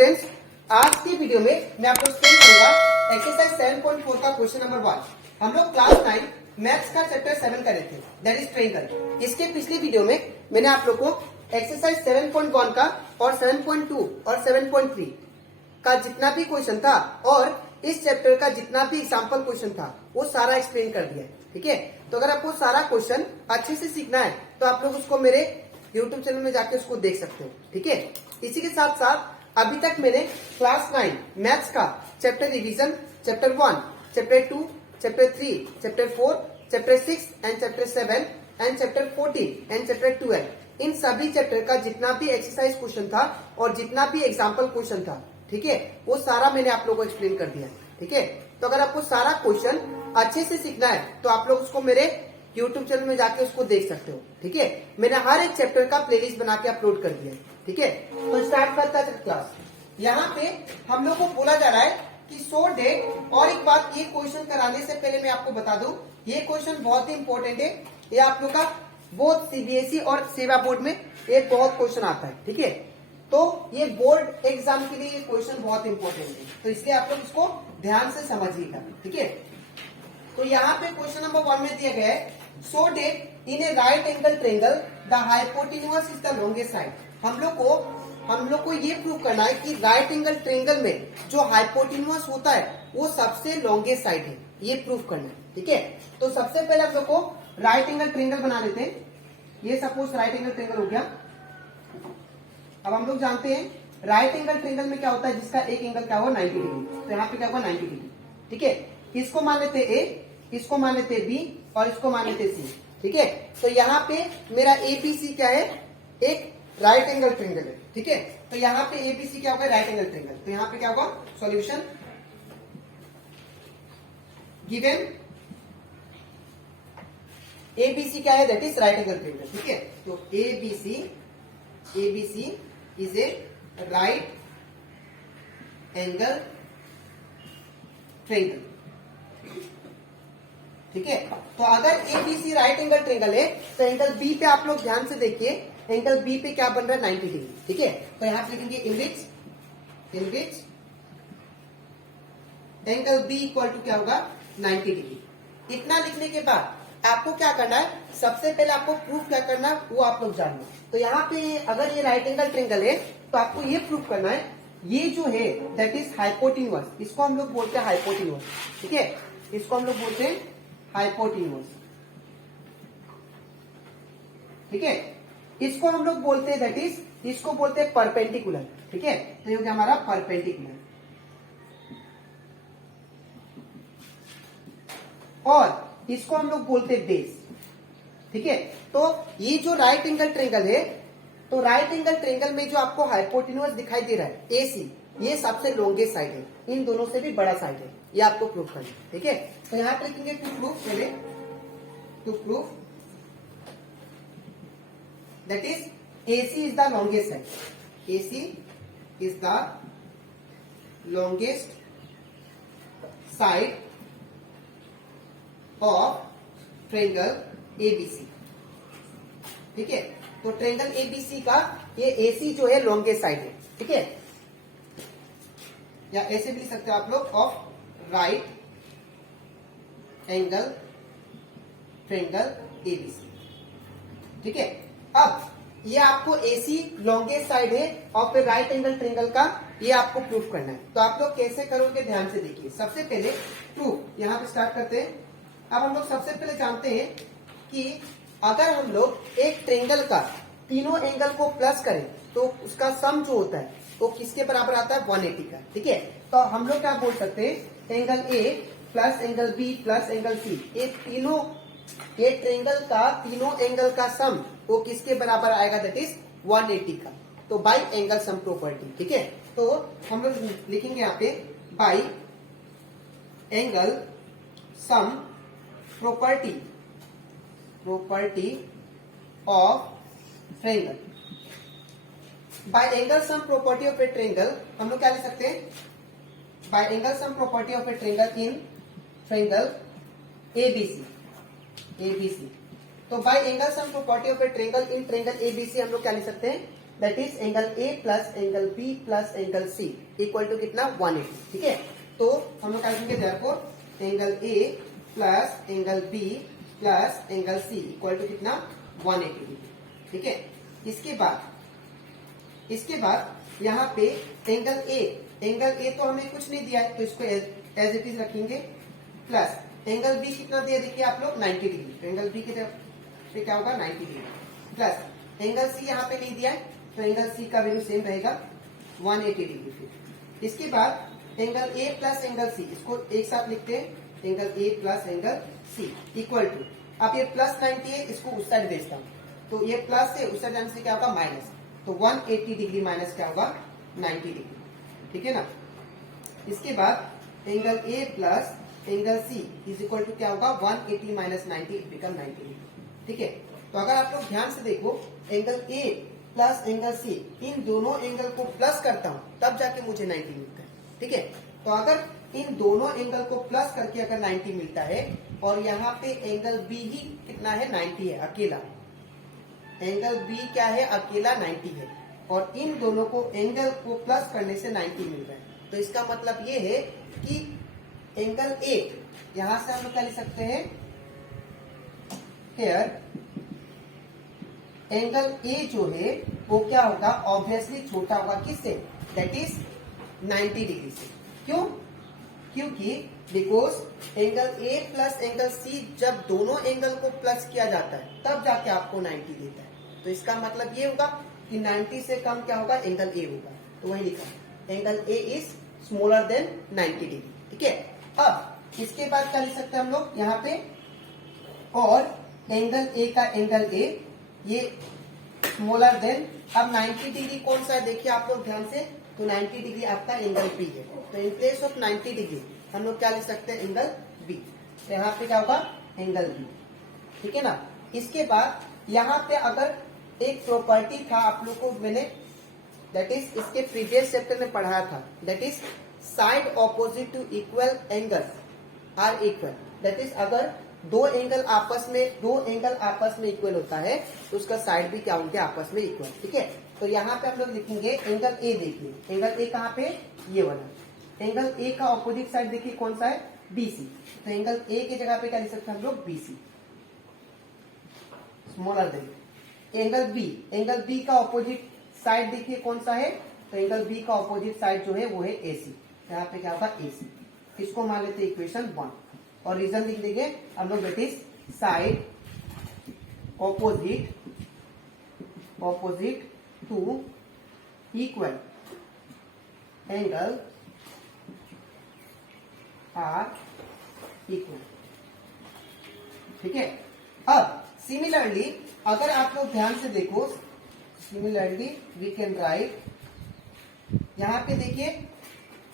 Students, आज की video में मैं आपको एक्सप्लेन करूंगा एक्सरसाइज 7.4 का क्वेश्चन नंबर 1। हम लोग क्लास 9 मैथ्स का चैप्टर 7 करे थे, दैट इज ट्रायंगल। इसके पिछले वीडियो में मैंने आप लोग को एक्सरसाइज 7.1 का और 7.2 और 7.3 का जितना भी क्वेश्चन था और इस चैप्टर का जितना भी एग्जाम्पल क्वेश्चन था वो सारा एक्सप्लेन कर दिया है। ठीक है, तो अगर आपको सारा क्वेश्चन अच्छे से सीखना है तो आप लोग उसको मेरे YouTube चैनल में जाके उसको देख सकते हो। ठीक है, इसी के साथ साथ अभी तक मैंने क्लास 9 मैथ्स का chapter revision, chapter 1, chapter 2, chapter 3, chapter 4, chapter 6 and chapter 7 and chapter 14 and chapter 12 इन सभी चैप्टर का जितना भी एक्सरसाइज क्वेश्चन था और जितना भी एग्जाम्पल क्वेश्चन था, ठीक है, वो सारा मैंने आप लोगों को एक्सप्लेन कर दिया। ठीक है, तो अगर आपको सारा क्वेश्चन अच्छे से सीखना है तो आप लोग उसको मेरे YouTube चैनल में जाके उसको देख सकते हो। ठीक है, मैंने हर एक चैप्टर का प्लेलिस्ट बना के अपलोड कर दिया है। ठीक है, तो स्टार्ट करता है क्लास। यहाँ पे हम लोग को बोला जा रहा है कि 100 डे। और एक बात, ये क्वेश्चन कराने से पहले मैं आपको बता दूं, ये क्वेश्चन बहुत ही इंपॉर्टेंट है। ये आप लोग का बोथ सीबीएसई और सेवा बोर्ड में एक बहुत क्वेश्चन आता है। ठीक है, तो ये बोर्ड एग्जाम के लिए ये क्वेश्चन बहुत इंपॉर्टेंट है, तो इसलिए आप लोग इसको ध्यान से समझिएगा। ठीक है, तो यहाँ पे क्वेश्चन नंबर 1 में दिया गया है, so that in a right angle triangle the hypotenuse is the longest side. हम लोग को ये प्रूव करना है कि राइट एंगल ट्रायंगल में जो हाइपोटेन्यूज होता है वो सबसे लॉन्गेस्ट साइड है, ये प्रूव करना है। ठीक है, तो सबसे पहले हम लोग को राइट एंगल ट्रायंगल बना लेते हैं। ये सपोज राइट एंगल ट्रायंगल हो गया। अब हम लोग जानते हैं राइट एंगल ट्रायंगल में क्या होता है, जिसका एक एंगल क्या होगा 90 डिग्री। तो यहाँ पे क्या होगा 90 डिग्री। ठीक है, इसको मान लेते ए, इसको मान लेते बी और इसको मान लेते सी। ठीक है, तो यहाँ पे मेरा एबीसी क्या है, एक राइट एंगल ट्रायंगल है। ठीक है, तो यहाँ पे एबीसी क्या होगा, राइट एंगल ट्रायंगल। तो यहाँ पे क्या होगा, सॉल्यूशन गिवन एबीसी क्या है, that is right angle triangle. ठीक है, तो ABC is a right angle triangle. ठीक है, तो अगर एबीसी राइट एंगल ट्रायंगल है तो एंगल बी पे आप लोग ध्यान से देखिए, एंगल बी पे क्या बन रहा है 90 डिग्री। ठीक है, तो यहां पे लिखेंगे in which angle B equal to क्या होगा 90 डिग्री। इतना लिखने के बाद आपको क्या करना है, सबसे पहले आपको प्रूफ क्या करना है वो आप लोग जानना। तो यहाँ पे अगर ये राइट एंगल ट्रायंगल है तो आपको ये प्रूफ करना है, ये जो है दैट इज हाइपोटेन्यूज, इसको हम लोग बोलते हैं हाइपोटेन्यूज। ठीक है, इसको हम लोग बोलते हैं हाइपोटेन्यूज। ठीक है, इसको हम लोग बोलते हैं दैट इज, इसको बोलते हैं परपेंडिकुलर। ठीक है, तो ये हो गया हमारा परपेंडिकुलर। और इसको हम लोग बोलते हैं बेस। ठीक है, तो ये जो राइट एंगल ट्रायंगल है, तो राइट एंगल ट्रायंगल में जो आपको हाइपोटेन्यूज दिखाई दे रहा है एसी, ये सबसे लॉन्गेस्ट साइड है, इन दोनों से भी बड़ा साइड है, ये आपको प्रूफ करना है। ठीक है, तो यहां पर लिखेंगे टू प्रूफ, पहले to proof that is AC is the longest side, AC is the longest side of triangle ABC. ठीक है, तो ट्रायंगल एबीसी का ये एसी जो है लॉन्गेस्ट साइड है। ठीक है, या ऐसे भी लिख सकते हो आप लोग, of right angle triangle ABC. ठीक है, अब ये आपको एसी लॉन्गेस्ट साइड है और फिर राइट एंगल ट्रायंगल का ये आपको प्रूफ करना है। तो आप लोग कैसे करोगे, ध्यान से देखिए। सबसे पहले प्रूफ यहां पे स्टार्ट करते हैं। अब हम लोग सबसे पहले जानते हैं कि अगर हम लोग एक ट्रायंगल का तीनों एंगल को प्लस करें तो उसका सम जो होता है वो किसके बराबर आता है, 180 का। ठीक है, तो हम लोग क्या बोल सकते हैं, angle A plus angle B plus angle C, ये ट्रायंगल का तीनों एंगल का सम वो किसके बराबर आएगा, दैट इज 180 का। तो बाई एंगल सम प्रॉपर्टी। ठीक है, तो हम लोग लिखेंगे यहाँ पे by angle sum property of triangle. By angle sum property of a triangle हम लोग क्या लिख सकते हैं, by angle sum property of a triangle in triangle ABC. तो by angle sum property of a triangle in triangle ABC हम लोग क्या लिख सकते हैं, that is angle A plus angle B plus angle C equal to कितना 180। ठीक है, तो हम लोग क्या लिखेंगे therefore angle A plus angle B plus angle C equal to कितना 180 डिग्री। ठीक है, इसके बाद यहाँ पे एंगल ए तो हमें कुछ नहीं दिया है तो इसको एज इट इज रखेंगे, प्लस एंगल बी कितना दिया देखिए आप लोग 90 डिग्री, तो एंगल बी की तरफ पे क्या होगा 90 डिग्री, प्लस एंगल सी यहाँ पे नहीं दिया है तो एंगल सी का वैल्यू सेम रहेगा 180 डिग्री। फिर इसके बाद angle A plus angle C, इसको एक साथ लिखते हैं, angle A plus angle C equal to, अब ये प्लस 90 है, इसको उस साइड भेजता हूँ, तो ये प्लस है, उस साइड जाने से क्या होगा माइनस, तो 180 डिग्री माइनस क्या होगा 90 डिग्री। ठीक है ना, इसके बाद angle A plus angle C is equal to क्या होगा 180 माइनस 90 इट बिकम 90 डिग्री। ठीक है, तो अगर आप लोग ध्यान से देखो angle A plus angle C, इन दोनों एंगल को प्लस करता हूं तब जाके मुझे 90 मिलता है। ठीक है, तो अगर इन दोनों एंगल को प्लस करके अगर 90 मिलता है और यहाँ पे एंगल बी ही कितना है 90 है अकेला, एंगल बी क्या है अकेला 90 है, और इन दोनों को एंगल को प्लस करने से 90 मिल रहा है, तो इसका मतलब ये है कि एंगल ए, यहां से हम लोग क्या लिख सकते हैं, हियर एंगल ए जो है वो क्या होगा ऑब्वियसली छोटा होगा किससे, दैट इज 90 डिग्री से। क्यों, क्योंकि because angle A plus angle C जब दोनों एंगल को प्लस किया जाता है तब जाके आपको 90 देता है, तो इसका मतलब ये होगा कि 90 से कम क्या होगा एंगल ए होगा, तो वही लिखा angle A is smaller than 90 degree. ठीक है, अब इसके बाद क्या लिख सकते हैं हम लोग यहाँ पे, और एंगल ए का एंगल ए ये स्मॉलर देन, अब 90 डिग्री कौन सा है देखिए आप लोग ध्यान से, तो 90 डिग्री आपका एंगल बी है, तो इन प्लेस ऑफ 90 डिग्री हम लोग क्या लिख सकते हैं एंगल बी, तो यहाँ पे क्या होगा एंगल बी। ठीक है ना, इसके बाद यहाँ पे अगर एक प्रॉपर्टी था आप लोग को मैंने, दैट इज इसके प्रीवियस चैप्टर में पढ़ाया था, that is side opposite to equal angle are equal, that is अगर दो एंगल आपस में इक्वल होता है तो उसका साइड भी क्या होंगे आपस में इक्वल। ठीक है, तो यहाँ पे हम लोग लिखेंगे एंगल ए, देखिए एंगल ए कहाँ पे, ये वाला एंगल ए का ऑपोजिट साइड देखिए कौन सा है बीसी, तो एंगल ए की जगह पे क्या लिख सकते हैं हम लोग BC smaller than angle B का ऑपोजिट साइड देखिए कौन सा है, तो एंगल बी का ऑपोजिट साइड जो है वो है एसी, यहाँ पे क्या होगा एसी, इसको मान लेते हैं इक्वेशन 1, और रीजन लिख देंगे हम लोग, that is side opposite to equal angle are equal. ठीक है, अब सिमिलरली अगर आप लोग ध्यान से देखो, सिमिलरली वी कैन राइट, यहाँ पे देखिए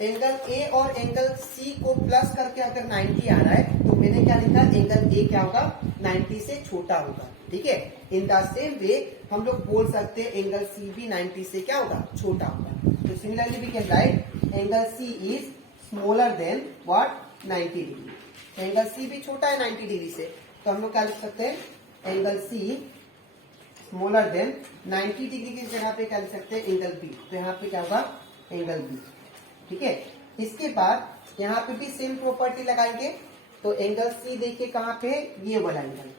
एंगल ए और एंगल सी को प्लस करके अगर 90 आ रहा है तो मैंने क्या लिखा, एंगल ए क्या होगा 90 से छोटा होगा। ठीक है, इन द सेम वे हम लोग बोल सकते हैं एंगल सी भी 90 से क्या होगा छोटा होगा, तो similarly we can write angle C is smaller than what 90 degree, angle C भी छोटा है 90 डिग्री से, तो हम लोग क्या लिख सकते हैं angle C smaller than 90 degree की जगह पे क्या लिख सकते हैं एंगल बी, तो यहाँ पे क्या होगा एंगल बी। ठीक है, इसके बाद यहाँ पे भी सेम प्रॉपर्टी लगाएंगे, तो एंगल सी देखिए कहाँ पे, ये वाला एंगल,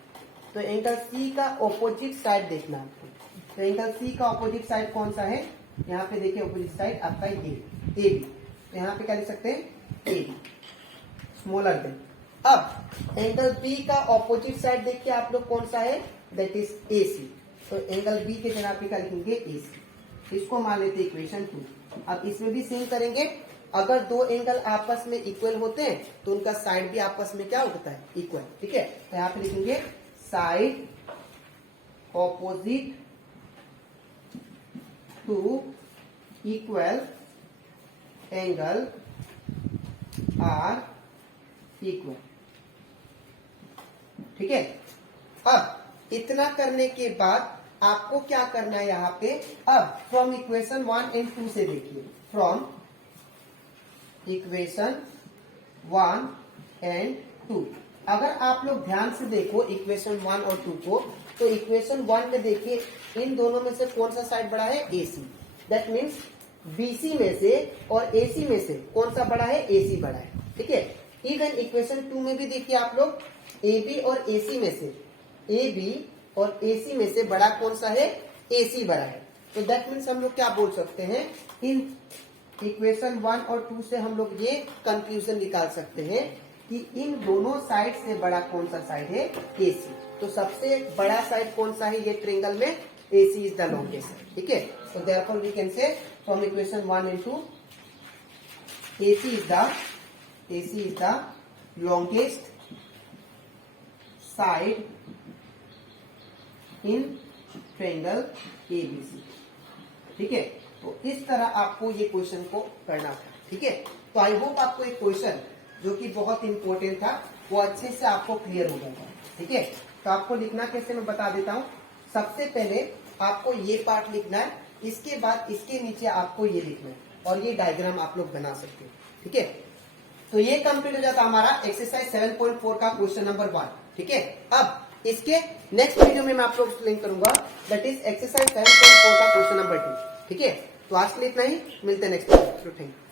तो एंगल सी का ऑपोजिट साइड देखना आपको, तो एंगल सी का ऑपोजिट साइड कौन सा है, यहाँ पे देखिए ऑपोजिट साइड आपका ए बी, तो यहाँ पे क्या लिख सकते हैं ए बी स्मॉलर देन। अब एंगल बी का ऑपोजिट साइड देखिए आप लोग कौन सा है, दैट इज ए सी, तो एंगल बी के जगह पे क्या लिखेंगे ए सी, इसको मान लेते इक्वेशन 2। अब इसमें भी सेम करेंगे, अगर दो एंगल आपस में इक्वल होते हैं तो उनका साइड भी आपस में क्या होता है इक्वल। ठीक है, तो यहाँ पे लिखेंगे side opposite to equal angle are equal. ठीक है, अब इतना करने के बाद आपको क्या करना है यहाँ पे, अब फ्रॉम इक्वेशन 1 एंड 2 से देखिए, फ्रॉम इक्वेशन 1 एंड 2, अगर आप लोग ध्यान से देखो इक्वेशन 1 और 2 को, तो इक्वेशन 1 पे देखिए, इन दोनों में से कौन सा साइड बड़ा है? AC। दैट मीन्स BC में से और AC में से कौन सा बड़ा है? AC बड़ा है। ठीक है। इवन इक्वेशन 2 में भी देखिए आप लोग, AB और AC में से, AB और AC में से बड़ा कौन सा है? AC बड़ा है। तो दैट मीन्स हम लोग क्या बोल सकते हैं, इन इक्वेशन 1 और 2 से हम लोग ये कंक्लूजन निकाल सकते हैं कि इन दोनों साइड से बड़ा कौन सा साइड है? AC। तो सबसे बड़ा साइड कौन सा है ये ट्रायंगल में? AC is the longest side. ठीक है। So therefore we can say from equation 1 and 2 AC is the longest side in triangle ABC। ठीक है। तो इस तरह आपको ये क्वेश्चन को करना था। ठीक है। तो आई होप आपको एक क्वेश्चन जो कि बहुत इंपॉर्टेंट था वो अच्छे से आपको क्लियर हो गया था। ठीक है। तो आपको लिखना कैसे मैं बता देता हूँ। सबसे पहले आपको ये पार्ट लिखना है, इसके बाद इसके नीचे आपको ये लिखना है और ये डायग्राम आप लोग बना सकते हो। ठीक है। तो ये कंप्लीट हो जाता हमारा एक्सरसाइज 7.4 का क्वेश्चन नंबर 1। ठीक है। अब इसके नेक्स्ट वीडियो में मैं आप लोग एक्सप्लेन करूंगा, दैट इज एक्सरसाइज 7.4 का क्वेश्चन नंबर 2। ठीक है। तो आज के लिए इतना ही, मिलते हैं नेक्स्ट वीडियो। Thank you.